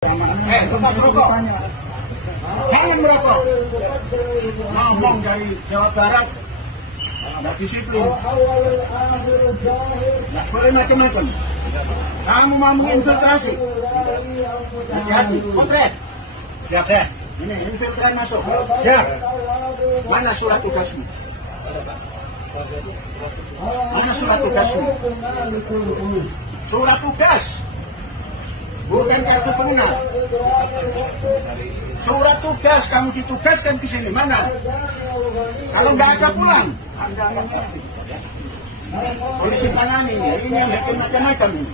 Tetap merokok. Jangan merokok. Ngomong dari Jawa Barat, nggak disiplin. Nggak boleh macam-macam. Kamu mau menginfiltrasi. Hati-hati. Konkret. Siap, saya. Ini infiltran masuk. Siap. Mana surat tugasmu? Mana surat tugasmu? Surat tugas. Bukan kartu pengguna. Surat tugas, kamu ditugaskan ke sini. Mana? Kalau nggak ada pulang. Polisi tangani ini yang bikin macam-macam ini.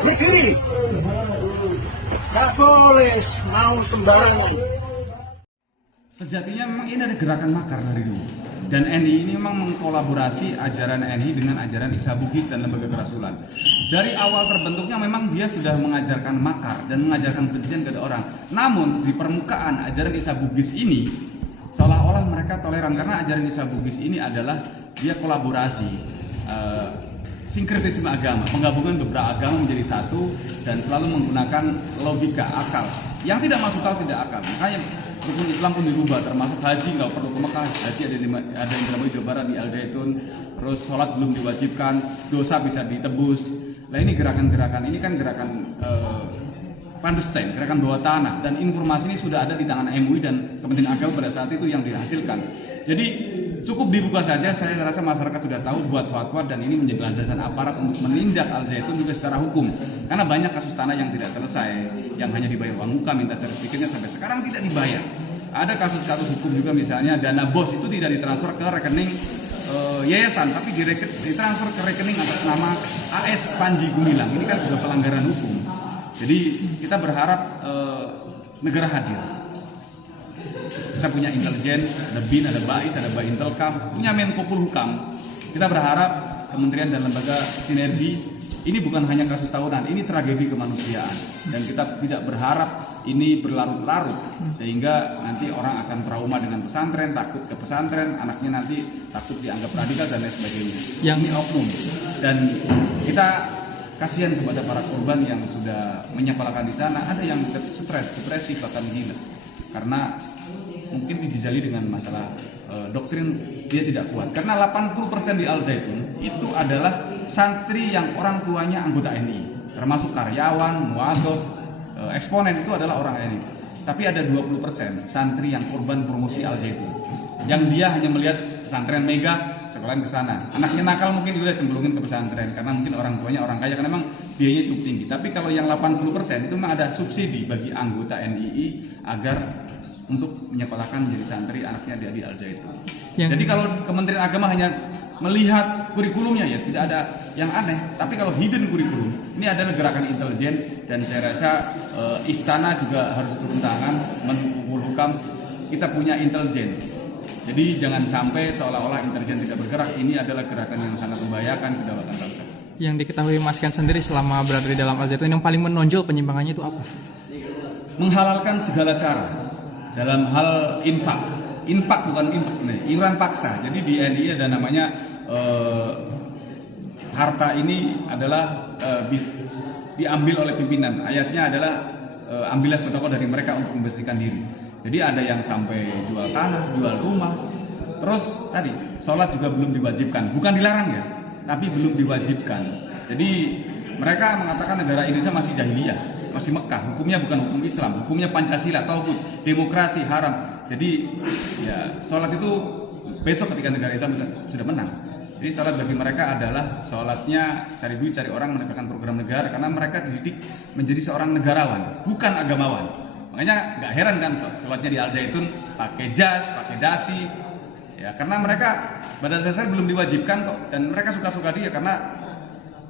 Negeri. Tak boleh mau sembarangan. Sejatinya memang ini ada gerakan makar dari dulu. Dan NI ini memang mengkolaborasi ajaran NI dengan ajaran Isa Bugis dan lembaga kerasulan. Dari awal terbentuknya memang dia sudah mengajarkan makar dan mengajarkan kebencian kepada orang. Namun di permukaan ajaran Isa Bugis ini seolah-olah mereka toleran karena ajaran Isa Bugis ini adalah dia kolaborasi, sinkretisme agama, penggabungan beberapa agama menjadi satu dan selalu menggunakan logika akal yang tidak masuk akal, tidak akal. Makanya rukun Islam pun dirubah, termasuk haji nggak perlu ke Mekah, haji ada yang di Jawa Barat di Al Zaitun, terus sholat belum diwajibkan, dosa bisa ditebus. Nah ini gerakan-gerakan ini kan gerakan Pandustain, gerakan bawah tanah, dan informasi ini sudah ada di tangan MUI dan Kementerian Agama pada saat itu yang dihasilkan. Jadi cukup dibuka saja, saya rasa masyarakat sudah tahu buat fatwa dan ini menjadi landasan aparat untuk menindak Al Zaitun juga secara hukum. Karena banyak kasus tanah yang tidak selesai, yang hanya dibayar uang muka, minta sertifikatnya sampai sekarang tidak dibayar. Ada kasus-kasus hukum juga misalnya dana BOS itu tidak ditransfer ke rekening yayasan, tapi ditransfer ke rekening atas nama AS Panji Gumilang. Ini kan sudah pelanggaran hukum. Jadi kita berharap negara hadir. Kita punya intelijen, ada BIN, ada BAIS, ada Baintelkam, punya Menko Polhukam. Kita berharap kementerian dan lembaga sinergi. Ini bukan hanya kasus tahunan, ini tragedi kemanusiaan. Dan kita tidak berharap ini berlarut-larut sehingga nanti orang akan trauma dengan pesantren, takut ke pesantren, anaknya nanti takut dianggap radikal dan lain sebagainya. Yang ini oknum. Dan kita kasihan kepada para korban yang sudah menyekolahkan di sana. Ada yang stres, depresi, bahkan gila karena mungkin dijali dengan masalah doktrin dia tidak kuat. Karena 80% di Al Zaitun itu adalah santri yang orang tuanya anggota NI, termasuk karyawan, muadzaf, eksponen itu adalah orang NI. Tapi ada 20% santri yang korban promosi Al Zaitun, yang dia hanya melihat pesantren mega, sekolahan ke sana. Anaknya nakal mungkin juga cemplungin ke pesantren karena mungkin orang tuanya orang kaya karena memang biayanya cukup tinggi. Tapi kalau yang 80% itu memang ada subsidi bagi anggota NII agar untuk menyekolahkan menjadi santri anaknya di Al Zaitun. Jadi kalau Kementerian Agama hanya melihat kurikulumnya ya tidak ada yang aneh. Tapi kalau hidden kurikulum ini adalah gerakan intelijen dan saya rasa istana juga harus turun tangan, Menko Polhukam. Kita punya intelijen. Jadi jangan sampai seolah-olah intelijen tidak bergerak. Ini adalah gerakan yang sangat membahayakan kedaulatan bangsa. Yang diketahui Mas Ken sendiri selama berada di dalam Al Zaitun yang paling menonjol penyimpangannya itu apa? Menghalalkan segala cara dalam hal infak bukan infak sebenarnya, iuran paksa. Jadi di NI ada namanya harta ini adalah diambil oleh pimpinan. Ayatnya adalah ambillah sedekah dari mereka untuk membersihkan diri. Jadi ada yang sampai jual tanah, jual rumah. Terus tadi sholat juga belum diwajibkan, bukan dilarang ya, tapi belum diwajibkan. Jadi mereka mengatakan negara Indonesia masih jahiliyah, masih Mekah, hukumnya bukan hukum Islam, hukumnya Pancasila, tauhid, demokrasi, haram. Jadi ya sholat itu besok ketika negara Islam sudah menang. Jadi sholat bagi mereka adalah sholatnya cari duit, cari orang, menegakkan program negara karena mereka dididik menjadi seorang negarawan, bukan agamawan. Makanya nggak heran kan sholatnya di Al Zaitun pakai jas, pakai dasi, ya karena mereka pada dasarnya belum diwajibkan kok dan mereka suka-suka dia karena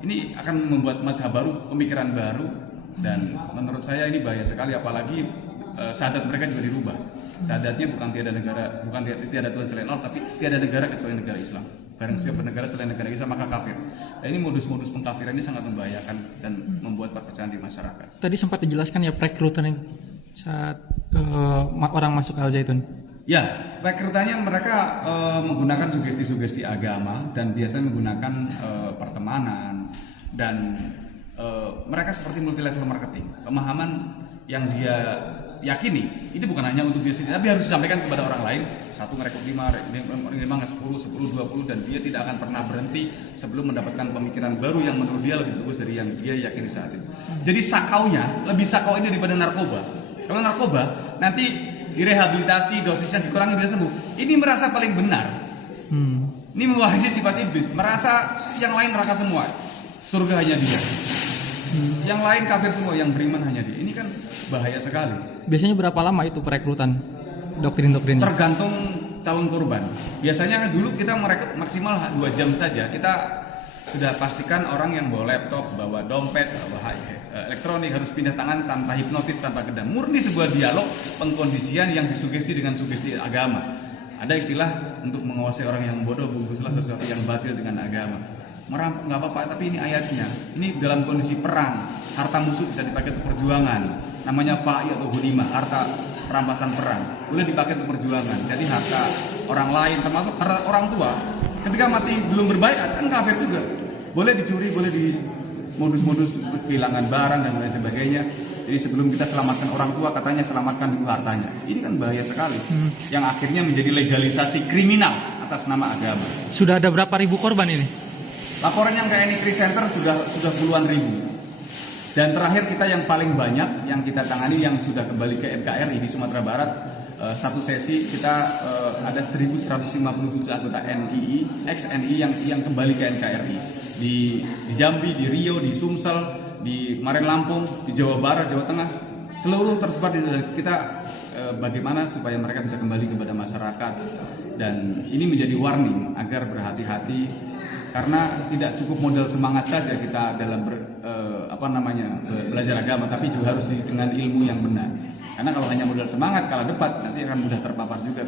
ini akan membuat mazhab baru, pemikiran baru dan menurut saya ini bahaya sekali apalagi syahadat mereka juga dirubah. Syahadatnya bukan tiada Tuhan selain Allah, tapi tiada negara kecuali negara Islam. Barang siapa negara selain negara Islam maka kafir. Nah, ini modus-modus pengkafiran ini sangat membahayakan dan membuat perpecahan di masyarakat. Tadi sempat dijelaskan ya perekrutan yang saat orang masuk Al Zaitun. Ya, rekrutannya mereka menggunakan sugesti-sugesti agama dan biasanya menggunakan pertemanan dan mereka seperti multi level marketing. Pemahaman yang dia yakini ini bukan hanya untuk dia sendiri, tapi harus disampaikan kepada orang lain. Satu ngerekrut 5, 10, 20, dan dia tidak akan pernah berhenti sebelum mendapatkan pemikiran baru yang menurut dia lebih bagus dari yang dia yakini saat itu. Jadi sakaunya lebih sakau ini daripada narkoba. Kalau narkoba nanti direhabilitasi, dosisnya dikurangi bisa sembuh. Ini merasa paling benar. Ini mewarisi sifat iblis, merasa yang lain neraka semua, surga hanya dia. Yang lain kafir semua, yang beriman hanya dia. Ini kan bahaya sekali. Biasanya berapa lama itu perekrutan doktrin-doktrinnya? Tergantung calon korban. Biasanya dulu kita merekrut maksimal 2 jam saja. Kita sudah pastikan orang yang bawa laptop, bawa dompet, bawa elektronik harus pindah tangan tanpa hipnotis, tanpa kedam. Murni sebuah dialog pengkondisian yang disugesti dengan sugesti agama. Ada istilah untuk menguasai orang yang bodoh, bungkuslah sesuatu yang batil dengan agama. Merampok nggak apa-apa, tapi ini ayatnya. Ini dalam kondisi perang, harta musuh bisa dipakai untuk perjuangan. Namanya fa'i atau ghunimah, harta rampasan perang. Boleh dipakai untuk perjuangan. Jadi harta orang lain, termasuk harta orang tua, ketika masih belum berbaiat, kan kafir juga. Boleh dicuri, boleh di modus-modus kehilangan barang dan lain sebagainya. Jadi sebelum kita selamatkan orang tua, katanya selamatkan dulu hartanya. Ini kan bahaya sekali. Yang akhirnya menjadi legalisasi kriminal atas nama agama. Sudah ada berapa ribu korban ini? Laporan yang ke NI Center sudah puluhan ribu. Dan terakhir kita yang paling banyak yang kita tangani yang sudah kembali ke NKRI di Sumatera Barat, satu sesi kita ada 1.157 anggota NII, ex-NII yang kembali ke NKRI di Jambi, di Riau, di Sumsel, di Maren Lampung, di Jawa Barat, Jawa Tengah, seluruh tersebar di kita. Bagaimana supaya mereka bisa kembali kepada masyarakat, dan ini menjadi warning agar berhati-hati karena tidak cukup modal semangat saja kita dalam belajar agama, tapi juga harus dengan ilmu yang benar. Karena kalau hanya modal semangat kalah debat nanti akan mudah terpapar juga.